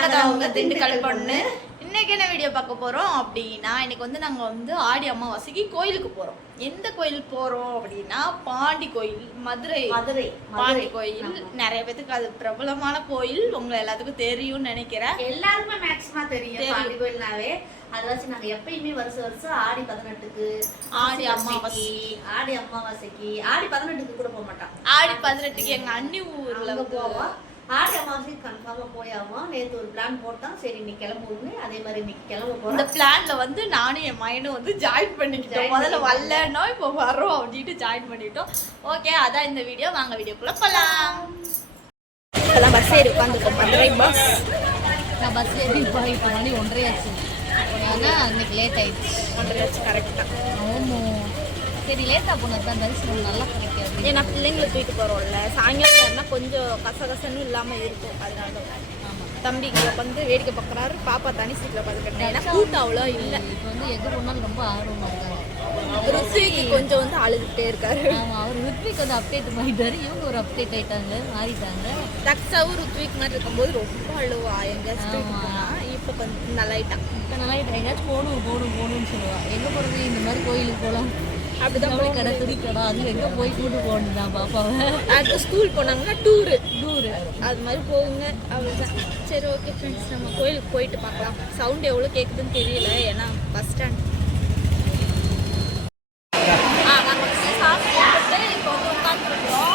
திண்டுக்கல் பொண்ணு இன்னைக்கு என்ன வீடியோ பார்க்க போறோம் அப்படின்னா இன்னைக்கு வந்து நாங்க வந்து ஆடி அமாவாசைக்கு கோயிலுக்கு போறோம் எந்த கோயில் போறோம் அப்படின்னா பாண்டி கோயில் மதுரை மதுரை பாண்டி. கோயில். நிறைய பேத்துக்கு அது பிரபலமான கோயில் உங்களை எல்லாத்துக்கும் தெரியும்னு நினைக்கிறேன் எல்லாருக்குமே மேக்ஸிமா தெரியும். பாண்டி கோயில்னாவே அதை வச்சு நாங்க எப்பயுமே வருஷம் வருஷம் ஆடி பதினெட்டுக்கு ஆடி அமாவாசை. ஆடி அமாவாசைக்கு ஆடி பதினெட்டுக்கு கூட போக மாட்டான் ஆடி பதினெட்டுக்கு எங்க அண்ணி ஊர்ல போவோம் ஆடி அமாவாசைக்கு கன்ஃபார்மா போய் ஆகும் நேத்து ஒரு பிளான் போட்டோம் சரி இன்னைக்கு கிளம்புவோம்னு. அதே மாதிரி இன்னைக்கு கிளம்ப இந்த போறோம் பிளான்ல வந்து நானும் என் மைண்டும் வந்து ஜாயின் பண்ணிக்கிட்டோம். முதல்ல. வரலன்னா இப்போ வரோம் அப்படின்ட்டு ஜாயின் பண்ணிட்டோம். ஓகே அதான் இந்த வீடியோ வாங்க வீடியோக்குள்ள போலாம். இப்போதான் பஸ் ஏறி உட்காந்துருக்கோம் மதுரை பஸ் நான் பஸ் ஏறி போய் இப்போ மணி ஒன்றரை ஆச்சு ஆனால் அன்னைக்கு லேட் ஆயிடுச்சு. ஒன்றரை லட்சம் கரெக்டாக ஆமோ. சரி லேட்டாக போனது தான் தரிசனம் நல்லா கிடைக்காது. ஏன்னா பிள்ளைங்களை தூக்கிட்டு போகிறோம்ல சாயங்காலம் கொஞ்சம் கசகசன்னு இல்லாமல் இருக்கும். அதனால தான். தம்பிக்கு வந்து வேடிக்கை பார்க்குறாரு. பாப்பா தனி சீட்டில் பார்த்துக்கிட்டேன் ஏன்னா கூட்டம் அவ்வளோ இல்லை. இப்போ வந்து எது பண்ணாலும் ரொம்ப ஆர்வமாக இருக்காங்க ருத்விக்கு கொஞ்சம் வந்து அழுதுகிட்டே இருக்காரு. ஆமாம் அவர் ரித்விக் வந்து அப்டேட் பண்ணிட்டாரு இவங்க ஒரு அப்டேட் ஆயிட்டாங்க மாறிட்டாங்க. தக்ஸாவும் ருத்விக் மாதிரி இருக்கும்போது ரொம்ப அழுவா. எங்க ஆமா. இப்போ கொஞ்சம் நல்லாயிட்டான் இப்போ நல்லா எங்கேயாச்சும் போகணும் போகணும் போகணும்னு சொல்லுவா. எங்கே போகிறது இந்த மாதிரி கோயிலுக்கு போகலாம் அப்படிதான் அப்படியே கடை கடை அது எங்கே போய் கூட்டு போகணும் தான் பாப்பாவை? அடுத்து ஸ்கூல் போனாங்கன்னா டூரு டூரு அது மாதிரி போகுங்க. அவ்வளோதான் சரி ஓகே ஃப்ரெண்ட்ஸ் நம்ம கோயிலுக்கு போயிட்டு பார்க்கலாம். சவுண்ட் எவ்வளோ கேட்குதுன்னு தெரியல. ஏன்னா பஸ் ஸ்டாண்ட் ஆ நாங்கள் வந்து சாமி கும்பிட்டு இப்போ வந்து உட்காந்துருக்கோம்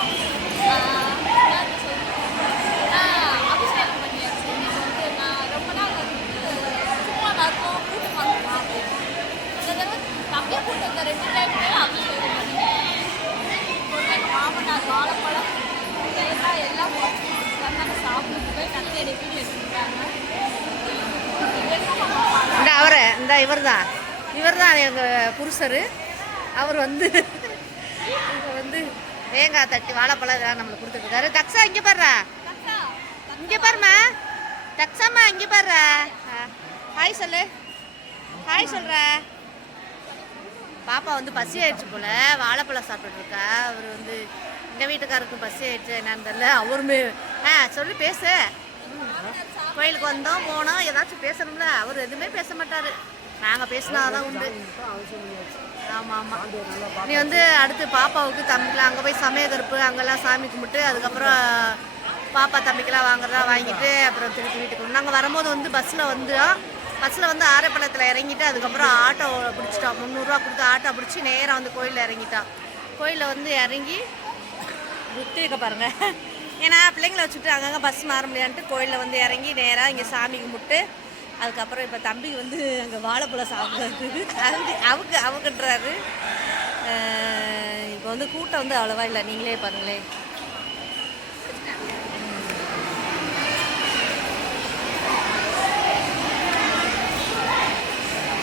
அபிஷேகம் பண்ணியாச்சு இன்னைக்கு வந்து நான் ரொம்ப நாள் வந்து சும்மா நடக்கும் கூட்டம் வந்துடலாம் இந்த தடவை தம்பியை கூட்டு வந்த ரெண்டு டைம்மே அபிஷேகம் பண்ணிட்டேன் இப்போ வந்து எங்கள் மாமனார் வாழைப்பழம் தேங்காய் எல்லாம் உடச்சி வந்தாங்க சாப்பிட்டு போய் கத்தி அடிக்கி வச்சுருக்காங்க இந்த அவரை இந்த இவர் தான் இவர் தான் எங்கள் புருஷர். அவர் வந்து இங்க வந்து தேங்காய் தட்டி வாழைப்பழம் இதெல்லாம் நம்மளுக்கு கொடுத்துருக்காரு தக்ஷா இங்கே பாருறா இங்கே பாருமா தக்ஷாம்மா இங்கே பாருறா ஹாய் சொல்லு. ஹாய் சொல்கிறா பாப்பா வந்து பசி ஆயிடுச்சு போல. வாழைப்பழம் சாப்பிட்டுருக்கா அவர் வந்து எங்கள் வீட்டுக்காருக்கு பசி ஆயிடுச்சு. என்னன்னு தெரியல. அவருமே ஆ சொல்லி பேசு. கோயிலுக்கு வந்தோம் போனோம். ஏதாச்சும் பேசணும்ல. அவர் எதுவுமே பேச மாட்டார். நாங்கள் பேசினாதான் உண்டு. ஆமாம். ஆமாம் நீ வந்து அடுத்து பாப்பாவுக்கு தம்பிக்கெலாம் அங்கே போய் சமயக்கருப்பு அங்கெல்லாம் சாமி கும்பிட்டு அதுக்கப்புறம் பாப்பா தம்பிக்கெல்லாம் வாங்குறதா வாங்கிட்டு அப்புறம் திருப்பி வீட்டுக்கு நாங்கள் வரும்போது வந்து பஸ்ஸில் வந்தோம் பஸ்ஸில் வந்து ஆரப்பள்ளத்தில் இறங்கிட்டு அதுக்கப்புறம் ஆட்டோ பிடிச்சிட்டோம் முந்நூறுரூவா கொடுத்து ஆட்டோ பிடிச்சி நேராக வந்து கோயிலில் இறங்கிட்டோம் கோயிலில் வந்து இறங்கி ருத்திரிக்க பாருங்க. ஏன்னா பிள்ளைங்களை வச்சுட்டு அங்கங்கே பஸ் மாற முடியான்ட்டு கோயிலில் வந்து இறங்கி நேராக இங்கே சாமி கும்பிட்டு அதுக்கப்புறம் இப்போ தம்பி வந்து அங்கே வாழைப்பழம் சாப்பிட்றது அவங்க அவங்க அவங்கன்றாரு. இப்போ வந்து கூட்டம் வந்து அவ்வளோவா இல்லை. நீங்களே பாருங்களேன்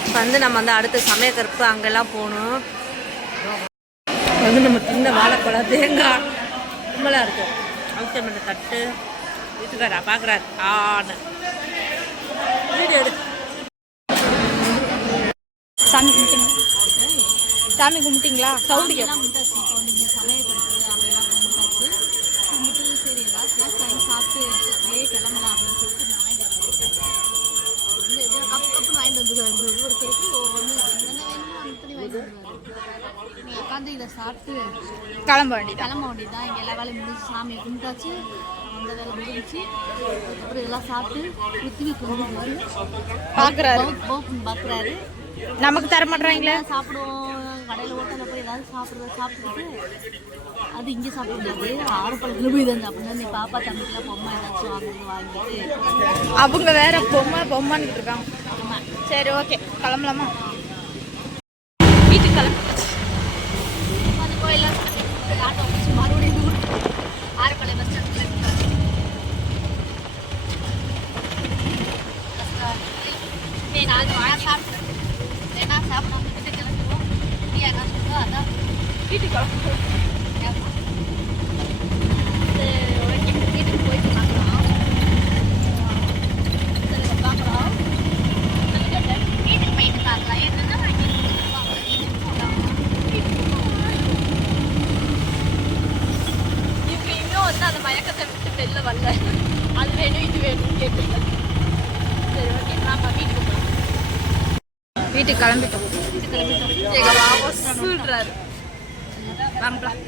இப்போ வந்து நம்ம வந்து அடுத்து சமயக்கருப்பு அங்கெல்லாம் போகணும். வந்து நம்ம தின்ன வாழைப்பழம் தேங்காய் கும்பலாக இருக்கும் அவுத்த பண்ண தட்டு. வீட்டுக்காரா பார்க்குறாரு ஆன்னு. வீடியோ எடு சாமி கும்பிட்டீங்களா சாமி கும்பிட்டீங்களா சவுண்டு கப்பு கப்பு வாங்கிட்டு வந்துருவாரு ஒவ்வொருத்தருக்கு ஒவ்வொன்று என்னென்ன வேணுமோ அத்தனை வாங்கிட்டு வந்துருவாரு நீங்கள் உட்காந்து இதை சாப்பிட்டு கிளம்ப வேண்டியதான் கிளம்ப வேண்டியதுதான். இங்கே எல்லா வேலையும் முடிஞ்சு சாமியை கும்பிட்டாச்சு. அந்த வேலை முடிஞ்சிச்சு அப்புறம் இதெல்லாம் சாப்பிட்டு ருத்திவிக்கு வந்து பார்க்குறாரு பவுன் பார்க்குறாரு நமக்கு தர மாட்டாங்களே எல்லாம் சாப்பிடுவோம். கடையில் ஹோட்டலில் போய் ஏதாவது சாப்பிட்றத சாப்பிட்டுட்டு அது இங்கே சாப்பிட முடியாது ஆறுப்பழத்தில் போய் தான் சாப்பிடணும் நீ பாப்பா தம்பிக்கெல்லாம் பொம்மை ஏதாச்சும் வாங்குறது வாங்கிட்டு. அவங்க வேற பொம்மை பொம்மைன்னு இருக்காங்க. சரி ஓகே கிளம்பலாமா? வீட்டுக்கு கிளம்பி. ஆட்டோ வச்சு மறுபடியும் ஆறுப்பழை பஸ் ஸ்டாண்டில் நீ நாங்கள் வாழ சாப்பிட்றேன் வேணா சாப்பிடாம கிட்ட கிளம்புவோம் நீ என்ன சொல்லுவோ அதான் வெளில வரல அது வேணும் இது வேணும்னு கேட்டு சரி ஓகே நாம வீட்டுக்கு போகலாம் வீட்டுக்கு கிளம்பிட்டோம். வீட்டுக்கு கிளம்பிட்டோம். சொல்றாரு. வாங்கலாம்